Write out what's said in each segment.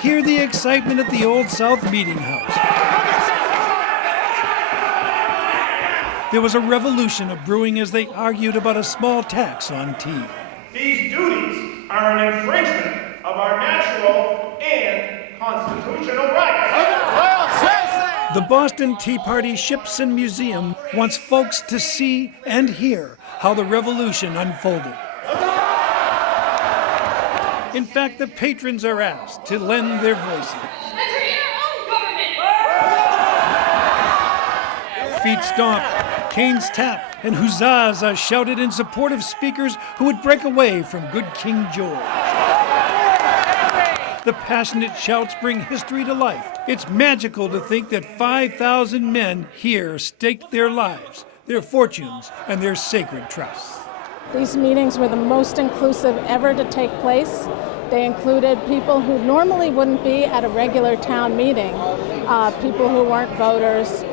hear the excitement at the Old South Meeting House. There was a revolution of brewing as they argued about a small tax on tea. These duties are an infringement of our natural and constitutional rights. The Boston Tea Party Ships and Museum wants folks to see and hear how the revolution unfolded. In fact, the patrons are asked to lend their voices. Feet stomp, canes tap, and huzzahs are shouted in support of speakers who would break away from good King George. The passionate shouts bring history to life. It's magical to think that 5,000 men here staked their lives, their fortunes, and their sacred trusts. These meetings were the most inclusive ever to take place. They included people who normally wouldn't be at a regular town meeting, people who weren't voters.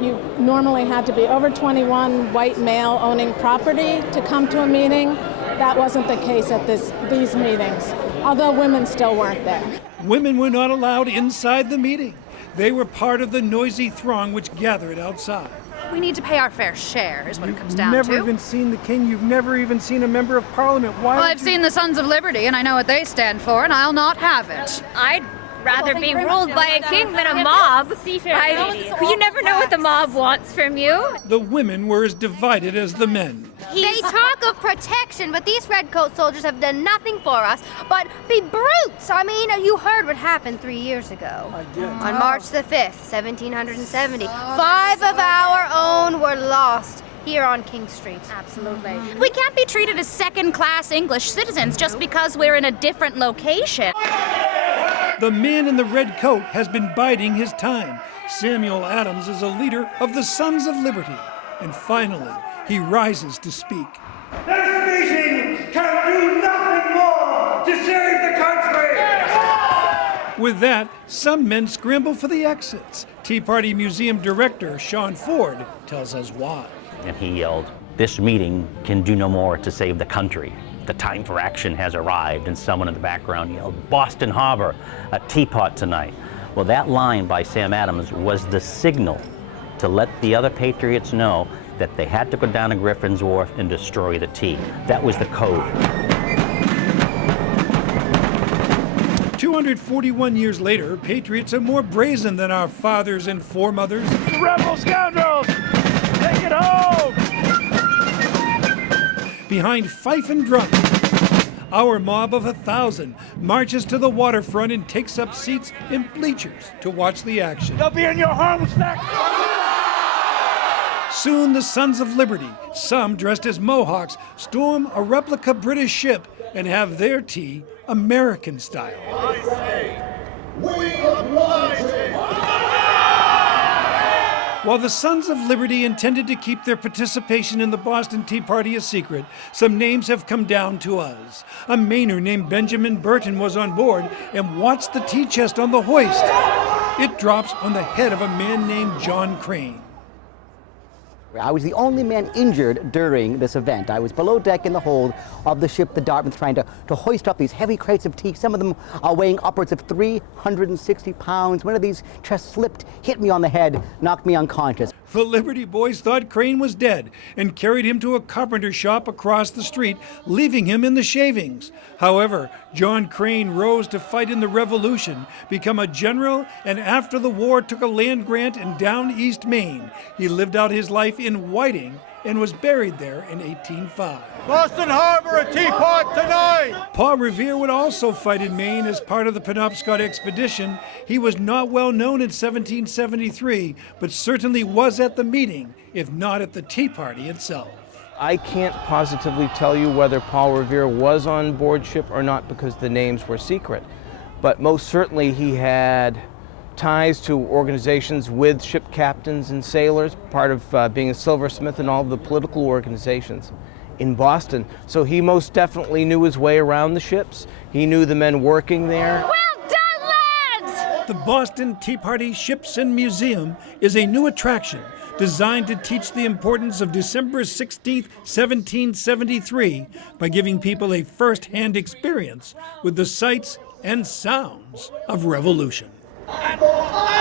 You normally had to be over 21, white male, owning property to come to a meeting. That wasn't the case at these meetings, although women still weren't there. Women were not allowed inside the meeting. They were part of the noisy throng which gathered outside. We need to pay our fair share, is what it comes down to. You've never even seen the king. You've never even seen a member of parliament. Why? Well, I've seen the Sons of Liberty, and I know what they stand for, and I'll not have it. I'd rather be ruled by a king than a mob. You never know what the mob wants from you. The women were as divided as the men. They talk of protection, but these redcoat soldiers have done nothing for us but be brutes. I mean, you heard what happened 3 years ago. I did. On March the 5th, 1770. 5 of our own were lost here on King Street. Absolutely. We can't be treated as second-class English citizens just because we're in a different location. The man in the red coat has been biding his time. Samuel Adams is a leader of the Sons of Liberty. And finally, he rises to speak. This meeting can do nothing more to save the country. With that, some men scramble for the exits. Tea Party Museum Director Sean Ford tells us why. And he yelled, "This meeting can do no more to save the country. The time for action has arrived." And someone in the background yelled, "Boston Harbor, a teapot tonight." Well, that line by Sam Adams was the signal to let the other patriots know that they had to go down to Griffin's Wharf and destroy the tea. That was the code. 241 years later, patriots are more brazen than our fathers and foremothers. Rebel scoundrels, take it home! Behind fife and drum, our mob of 1,000 marches to the waterfront and takes up seats in bleachers to watch the action. They'll be in your homes next. Soon the Sons of Liberty, some dressed as Mohawks, storm a replica British ship and have their tea American style. While the Sons of Liberty intended to keep their participation in the Boston Tea Party a secret, some names have come down to us. A Mainer named Benjamin Burton was on board and watched the tea chest on the hoist. It drops on the head of a man named John Crane. I was the only man injured during this event. I was below deck in the hold of the ship, the Dartmouth, trying to hoist up these heavy crates of tea. Some of them are weighing upwards of 360 pounds. One of these chests slipped, hit me on the head, knocked me unconscious. The Liberty boys thought Crane was dead and carried him to a carpenter shop across the street, leaving him in the shavings. However, John Crane rose to fight in the Revolution, become a general, and after the war took a land grant in down East Maine. He lived out his life in Whiting and was buried there in 1805. Boston Harbor, a teapot tonight! Paul Revere would also fight in Maine as part of the Penobscot expedition. He was not well known in 1773, but certainly was at the meeting, if not at the Tea Party itself. I can't positively tell you whether Paul Revere was on board ship or not because the names were secret, but most certainly he had ties to organizations with ship captains and sailors, part of being a silversmith in all of the political organizations in Boston. So he most definitely knew his way around the ships. He knew the men working there. Well done, lads! The Boston Tea Party Ships and Museum is a new attraction designed to teach the importance of December 16, 1773, by giving people a first-hand experience with the sights and sounds of revolution. And